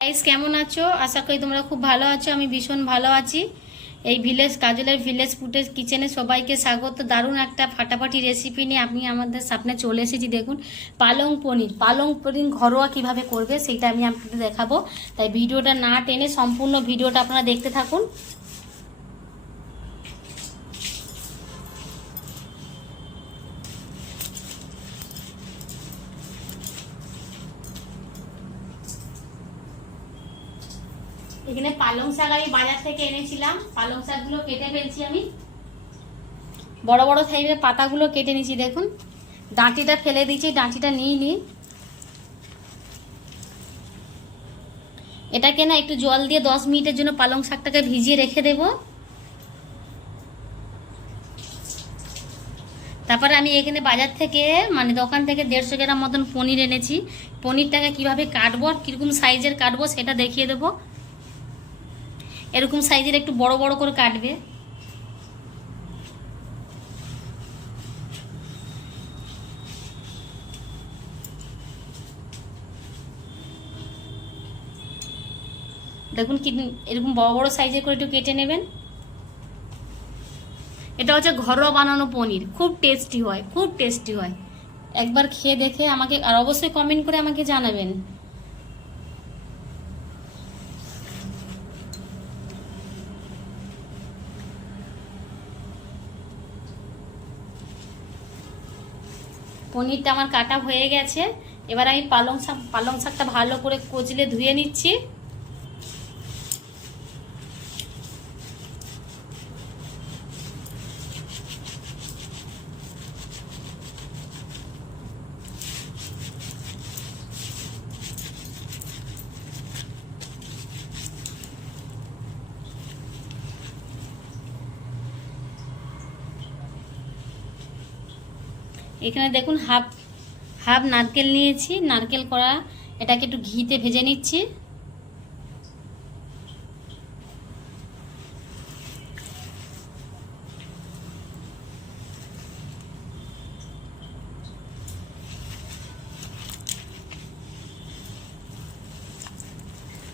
Guys কেমন আছো? আশা করি তোমরা খুব ভালো আছো। আমি ভীষণ ভালো আছি। এই কাজলের ভিলেজ ফুডের কিচেনে সবাইকে স্বাগত। দারুণ একটা ফাটাফাটি রেসিপি নিয়ে আমি আমাদের সামনে চলে এসেছি। দেখুন, পালং পনির ঘরোয়া কিভাবে করবে সেইটা আমি আপনাদের দেখাবো। তাই ভিডিওটা না টেনে সম্পূর্ণ ভিডিওটা আপনারা দেখতে থাকুন। এখানে পালং শাক আমি বাজার থেকে এনেছিলাম। পালং শাকগুলো কেটে ফেলছি। আমি বড় বড় সাইজের পাতাগুলো কেটে নিয়েছি। দেখুন, ডাঁটিটা ফেলে দিয়েছি, ডাঁটিটা নিয়ে নিই। এটাকে না একটু জল দিয়ে 10 মিনিটের জন্য পালং শাকটাকে ভিজিয়ে রেখে দেব। তারপরে আমি এখানে বাজার থেকে দোকান থেকে 150 গ্রাম মতন পনির এনেছি। পনিরটাকে কিভাবে কাটবো আর কিরকম সাইজের কাটবো সেটা দেখিয়ে দেব। এরকম সাইজের একটু বড় বড় করে কাটবে। দেখুন কি এরকম বড় বড় সাইজের করে একটু কেটে নেবেন। এটা হচ্ছে ঘরোয়া বানানো পনির, খুব টেস্টি হয়, খুব টেস্টি হয়। একবার খেয়ে দেখে আমাকে আর অবশ্যই কমেন্ট করে আমাকে জানাবেন। পনিরটা আমার কাটা হয়ে গেছে। এবার আমি পালং শাকটা ভালো করে কচলে ধুয়ে নিচ্ছি। এখানে দেখুন হাফ হাফ নারকেল নিয়েছি, নারকেল করা। এটাকে একটু ঘিতে ভেজে নিচ্ছি।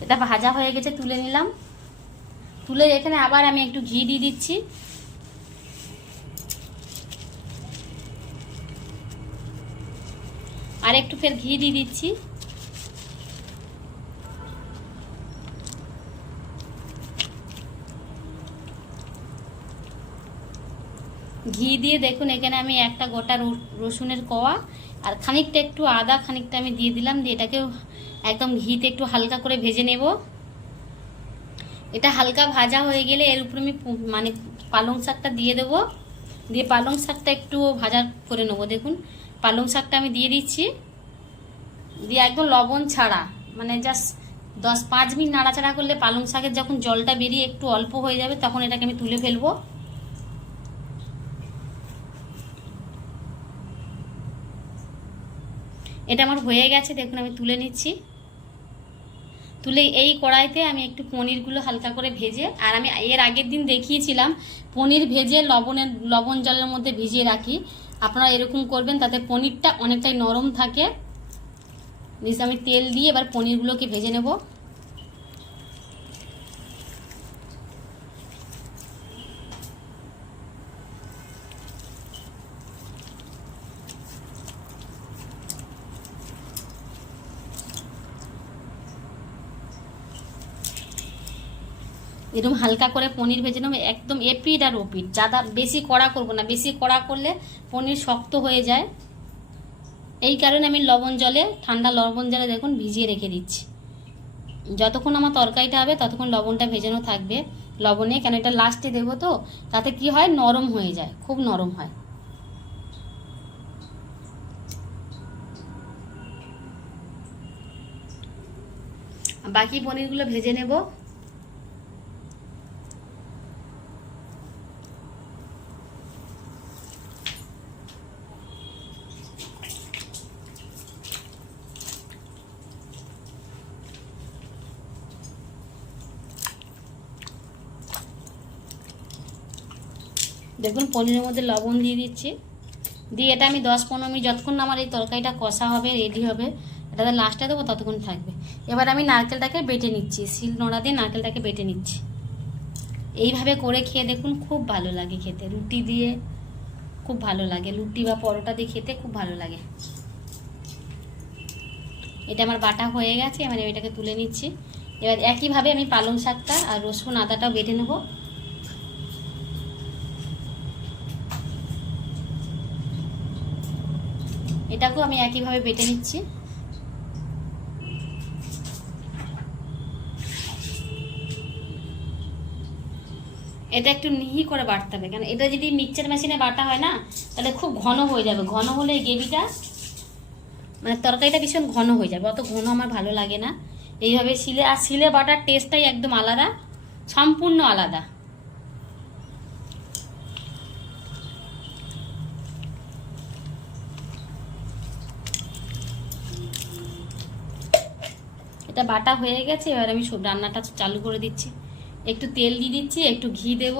এটা ভাজা হয়ে গেছে, তুলে নিলাম। তুলে এখানে আবার আমি একটু ঘি দিয়ে দিচ্ছি। আর একটু ফের ঘি দিয়ে দিচ্ছি। ঘি দিয়ে দেখুন এখানে আমি একটা গোটা রসুনের কোয়া আর খানিকটা একটু আদা খানিকটা আমি দিয়ে দিলাম। দিয়ে এটাকে একদম ঘিতে একটু হালকা করে ভেজে নেব। এটা হালকা ভাজা হয়ে গেলে এর উপরে আমি পালং শাকটা দিয়ে দেব। দিয়ে পালং শাকটা একটু ভাজা করে নেব। দেখুন পালং শাকটা আমি দিয়ে দিচ্ছি। দিয়ে একদম লবণ ছাড়া জাস্ট 10-5 মিনিট নাড়াচাড়া করলে পালং শাকের যখন জলটা বেরিয়ে একটু অল্প হয়ে যাবে তখন এটাকে আমি তুলে ফেলবো। এটা আমার হয়ে গেছে, দেখুন আমি তুলে নিচ্ছি। তুলে এই কড়াইতে আমি একটু পনিরগুলো হালকা করে ভেজে, আর আমি এর আগের দিন দেখিয়েছিলাম পনির ভেজে লবণ জলের মধ্যে ভিজিয়ে রাখি। আপনারা এরকম করবেন, তাতে পনিরটা অনেকটাই নরম থাকে। নিচে আমি তেল দিয়ে এবার পনিরগুলোকে ভেজে নেব। এরকম হালকা করে পনির ভেজে নেব, একদম এপিট আর ওপিট। যাদা বেশি কড়া করব না, বেশি কড়া করলে পনির শক্ত হয়ে যায়। এই কারণে আমি ঠান্ডা লবণ জলে দেখুন ভিজিয়ে রেখে দিচ্ছি। যতক্ষণ আমার তরকারিটা হবে ততক্ষণ লবণটা ভেজানো থাকবে লবণে, কেন এটা লাস্টে দেবো তো। তাতে কি হয়, নরম হয়ে যায়, খুব নরম হয়। বাকি পনিরগুলো ভেজে নেব। দেখুন পনিরের মধ্যে লবণ দিয়ে দিচ্ছি। দিয়ে এটা আমি 10-15 মিনিট যতক্ষণ আমার এই তরকারিটা কষা হবে, রেডি হবে, এটাতে লাস্টে দেবো ততক্ষণ থাকবে। এবার আমি নারকেলটাকে বেটে নিচ্ছি, শিল নোড়া দিয়ে নারকেলটাকে বেটে নিচ্ছি। এইভাবে করে খেয়ে দেখুন, খুব ভালো লাগে খেতে, রুটি দিয়ে খুব ভালো লাগে, রুটি বা পরোটা দিয়ে খেতে খুব ভালো লাগে। এটা আমার বাটা হয়ে গেছে, এবার এটাকে তুলে নিচ্ছি। এবার একইভাবে আমি পালং শাকটা আর রসুন আদাটাও বেটে নেব। এটাকেও আমি একইভাবে বেটে নিচ্ছি। এটা একটু মিহি করে বাটতে হবে, কারণ এটা যদি মিক্সচার মেশিনে বাটা হয় না তাহলে খুব ঘন হয়ে যাবে। ঘন হলে গ্রেভিটা মানে তরকারিটা ভীষণ ঘন হয়ে যাবে, অত ঘন আমার ভালো লাগে না। এইভাবে শিলে, আর শিলে বাটার টেস্টটাই একদম আলাদা, সম্পূর্ণ আলাদা। এটা বাটা হয়ে গেছে, এবার আমি সব রান্নাটা চালু করে দিচ্ছি। একটু তেল দিয়ে দিচ্ছি, একটু ঘি দেব।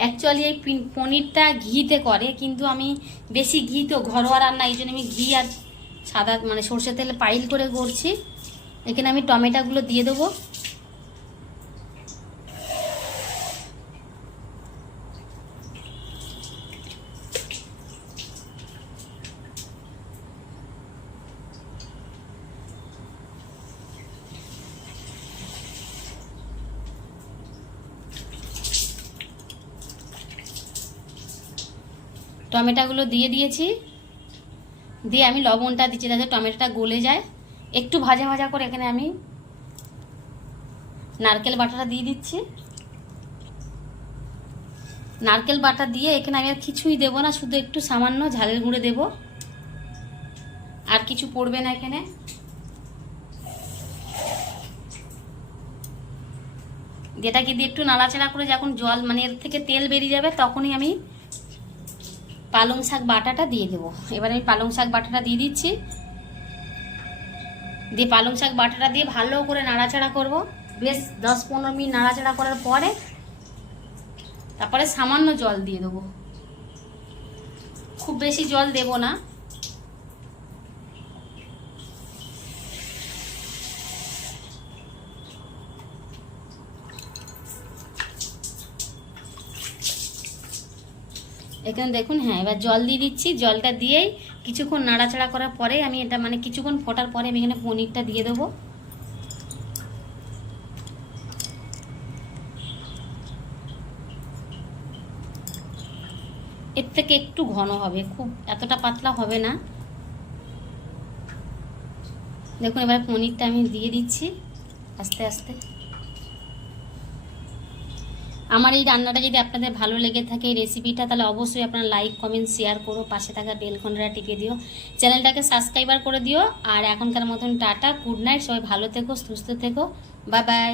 অ্যাকচুয়ালি এই পনিরটা ঘিতে করে, কিন্তু আমি বেশি ঘি তো ঘরোয়া রান্না, এই জন্য আমি ঘি আর সাদা মানে সর্ষের তেলে পাইল করে করছি। এখানে আমি টমেটোগুলো দিয়ে দেবো। টমেটোগুলো দিয়ে দিয়েছি, দিয়ে আমি লবণটা দিচ্ছি যাতে টমেটোটা গলে যায়। একটু ভাজা ভাজা করে এখানে আমি নারকেল বাটাটা দিয়ে দিচ্ছি। নারকেল বাটা দিয়ে এখানে আমি আর কিছুই দেবো না, শুধু একটু সামান্য ঝালের গুঁড়ো দেব, আর কিছু পড়বে না এখানে। যেটাকে দিয়ে একটু নাড়াচাড়া করে যখন জল মানে এর থেকে তেল বেরিয়ে যাবে তখনই আমি পালং শাক বাটাটা দিয়ে দেবো। এবার আমি পালং শাক বাটাটা দিয়ে দিচ্ছি, দিয়ে পালং শাক বাটাটা দিয়ে ভালো করে নাড়াচাড়া করব। বেশ 10-15 মিনিট নাড়াচাড়া করার পরে তারপরে সামান্য জল দিয়ে দেবো, খুব বেশি জল দেব না। এখানে দেখুন, হ্যাঁ এবার জল দিয়ে দিচ্ছি। জলটা দিয়েই কিছুক্ষণ নাড়াচাড়া করার পরে আমি এটা মানে কিছুক্ষণ ফোটার পরে আমি এখানে পনিরটা দিয়ে দেবো। এর থেকে একটু ঘন হবে, খুব এতটা পাতলা হবে না। দেখুন এবার পনিরটা আমি দিয়ে দিচ্ছি আস্তে আস্তে। আমার এই রান্নাটা যদি আপনাদের ভালো লেগে থাকে, এই রেসিপিটা, তাহলে অবশ্যই আপনারা লাইক কমেন্ট শেয়ার করো, পাশে থাকা বেল ঘন্টাটা টিপে দিও, চ্যানেলটাকে সাবস্ক্রাইবার করে দিও। আর এখনকার মতন টাটা, গুড নাইট, সবাই ভালো থেকো, সুস্থ থেকো, বাই বাই।